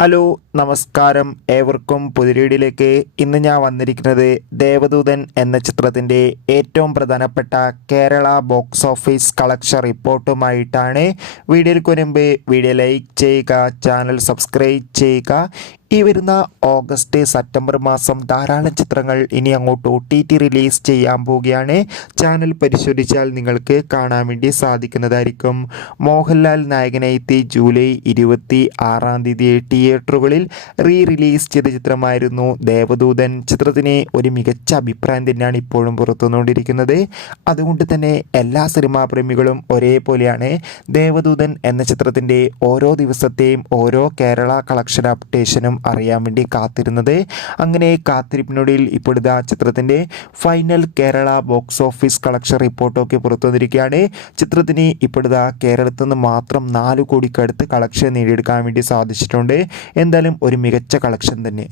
Hello നമസ്കാരം, ഏവർക്കും പുതിരീടിലേക്ക്. ഇന്ന് ഞാൻ വന്നിരിക്കുന്നത് ദേവദൂതൻ എന്ന ചിത്രത്തിൻ്റെ ഏറ്റവും പ്രധാനപ്പെട്ട കേരള ബോക്സ് ഓഫീസ് കളക്ഷൻ റിപ്പോർട്ടുമായിട്ടാണ്. വീഡിയോയ്ക്ക് മുൻപ് വീഡിയോ ലൈക്ക് ചെയ്യുക, ചാനൽ സബ്സ്ക്രൈബ് ചെയ്യുക. ഈ വരുന്ന ഓഗസ്റ്റ് സെപ്റ്റംബർ മാസം ധാരാളം ചിത്രങ്ങൾ ഇനി അങ്ങോട്ട് OTT റിലീസ് ചെയ്യാൻ പോവുകയാണ്. ചാനൽ പരിശോധിച്ചാൽ നിങ്ങൾക്ക് കാണാൻ വേണ്ടി സാധിക്കുന്നതായിരിക്കും. മോഹൻലാൽ നായകനെത്തി ജൂലൈ 26 തിയേറ്ററുകളിൽ റിലീസ് ചെയ്ത ചിത്രമായിരുന്നു ദേവദൂതൻ. ചിത്രത്തിന് ഒരു മികച്ച അഭിപ്രായം തന്നെയാണ് ഇപ്പോഴും പുറത്തുവന്നുകൊണ്ടിരിക്കുന്നത്. അതുകൊണ്ട് തന്നെ എല്ലാ സിനിമാ പ്രേമികളും ഒരേപോലെയാണ് ദേവദൂതൻ എന്ന ചിത്രത്തിൻ്റെ ഓരോ ദിവസത്തെയും ഓരോ കേരള കളക്ഷൻ അപ്ഡേഷനും അറിയാൻ വേണ്ടി കാത്തിരുന്നത്. അങ്ങനെ കാത്തിരിപ്പിനൊടുവിൽ ഇപ്പോഴത്തെ ചിത്രത്തിൻ്റെ final Kerala box office collection റിപ്പോർട്ടൊക്കെ പുറത്തു വന്നിരിക്കുകയാണ്. ചിത്രത്തിന് ഇപ്പോഴത്തെ കേരളത്തിൽ നിന്ന് മാത്രം 4 കോടിക്കടുത്ത് കളക്ഷൻ നേടിയെടുക്കാൻ വേണ്ടി സാധിച്ചിട്ടുണ്ട്. എന്തായാലും ഒരു മികച്ച കളക്ഷൻ തന്നെ.